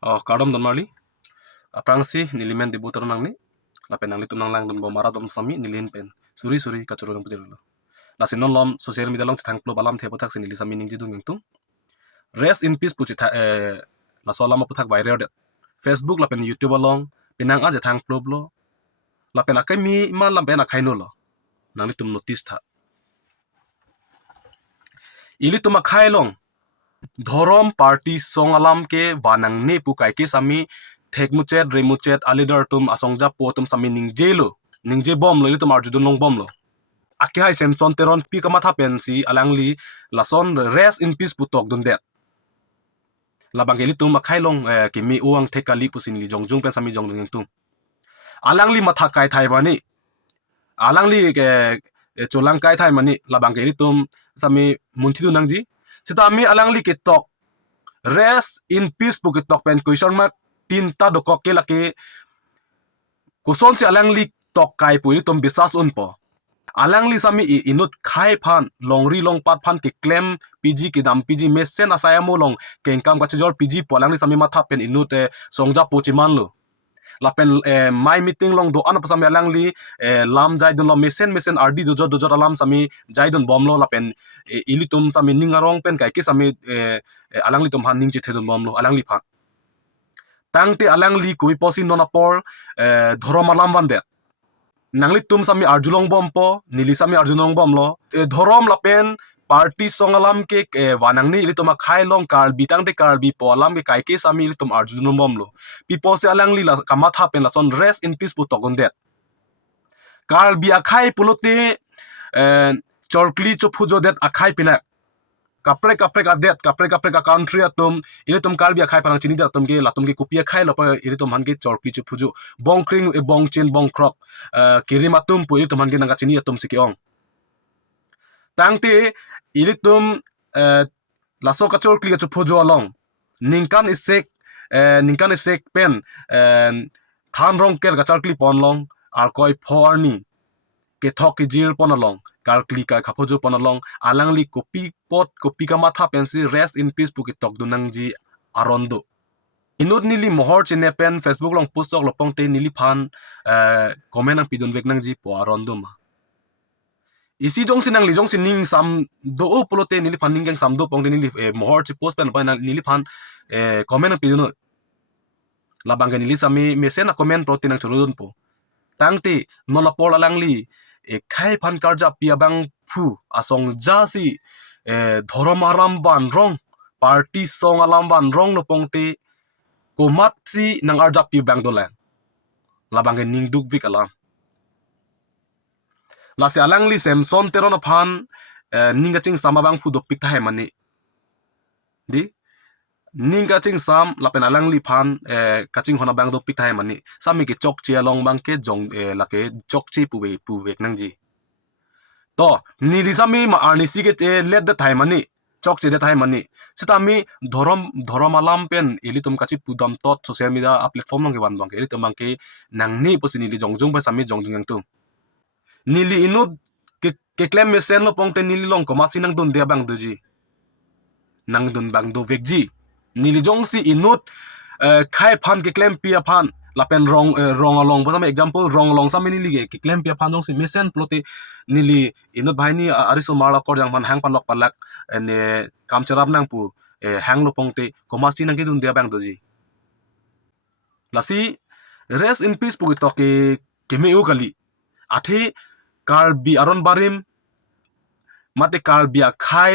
Kardom don marli aprangsi nilimen dibu terus nang ni lapen nang litum nang lang don bomara don sami nilin pen suri kacuru dong pujelo lasin non lom sosial media long tang plo balam the potak sinili sami ning jidung yang tung rest in peace puchi la so lama putak viral det Facebook lapen YouTube long pinang aja tang plo blo lapen akai mi ma lapen akai no lo nang litum notice tha ili tuma khai long ধরম party song আলাম ke banang ne pu kai ke sami thekmuchet remuchet alidar tum asongja po tum sami ningje bom lo tum arjudun long bom lo ake hai Semson Teron pi kama tha pen si alangli lason rest in peace putok dun det labang eli tum akhai long ke mi uang thekali pusin li jongjung pen sami jongjung tum alangli matha kai thai bani alangli ke cholang kai thai mani labang eli tum sami munchidu nangji sita mi alangli ke tok rest in peace pu ke tok pen question mark tinta do kok ke lake kuson si alangli tok kai pu ni tom bisas un po alangli sami inut khai phan longri long pat phan ke claim pg ke dam pg mesen asaya mo long kengkam ka chjol pg po alangli sami matha pen inut songja po chiman lo lapen my meeting long do an pasami alangli lam jai dun lo mesen rd do jot alam sami jai dun bom lo lapen ilitum sami ningarong pen kai ke sami alangli tum han ning chi thedun bom lo alangli phan tangte alangli koi posin nona por dhorom alam van det nangli tum sami arjulong bom po nili sami arjulong bom lo dhorom lapen party song alam ke wanang ni ilitum khai long karbi tangte karbi po alam ke kai ke sami ilitum arjulong bom lo pipo se alangli la kamatha pen la son rest in peace pu togon det karbi akhai pulote chorkli chophujo det akhai pina kapre adet kapre ka country atum ilitum karbi akhai panang chini dat tum ke kupia khai lo pa ilitum han ke chorkli chophujo bongkring bongchen bongkrok kirimatum pu ilitum han ke nanga chini atum sikiong tangte ilitum laso kachor kli kachu phojo along ningkan isek pen than rong ker kachar kli pon long ar koi phorni ke thok ki jil pon along kar kli ka khaphojo pon along alangli kopi ka matha pen si rest in peace pu ki tok dunang ji arondo inut nili mohor chine pen Facebook long post ok lopong te nili phan comment ang pidun vek nang ji po arondo ma isi jong sinang li jong sining sam do o polote nili phan ning sam do pong nili mohor chi post pen pa nili phan comment ang pidun labang nili sami mesen comment protein ang churudun po tangti nola pol alangli khai phan karja piabang phu asong jasi dhorom aram ban rong party song alam ban rong no pongte komat si nang arja pi bang dolan labang ning duk vik alam lasi alangli Semson Teron phan ninga ching samabang phu do pik thai mani di ninga ching sam lapen alangli phan kaching hona bang do pik thai mani sami ke chok chi along bang ke jong lake chok chi pu vek nang ji to nili sami ma arnisi ke let da thai mani chok chi da thai mani sitami dhorom alam pen elitum kachi pudam tot social media platform long ke wan bang ke elitum bang ke nangni posini li jongjong pa sami jongjong yang tu nili inut ke claim mesen lo pongte nili long ko masi nang dun dia bang doji nang dun bang do vekji nili jong si inut khai phan ke claim pia phan lapen rong along pa example rong along sami nili ke claim pia phan jong si mesen plote nili inut bhaini ariso marla kor jang phan hang pan lok palak ne kam charap nang pu hang lo pongte ko masi nang ke dun dia bang doji lasi rest in peace pu to ke me u kali athi Karbi Aron barim mate Karbi akhai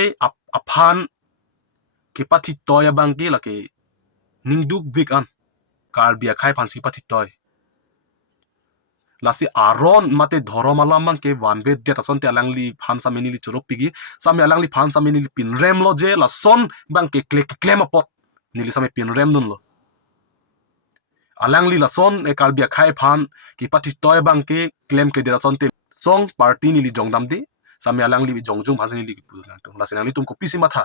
aphan kepathi toy bangki laki ningduk vik an Karbi akhai phan si pathi toy lasi Aron mate dhorom alam mang ke wanve det ason te alangli phan samini li chorop pigi sami alangli phan samini li pinrem lo je la son bang ke claim apot nili sami pinrem nun lo alangli la son Karbi akhai phan kepathi toy bang ke claim ke der ason te song party nili jongdam di sami alang li jongjung phasini li pu nang to lasin li tum ko pisi matha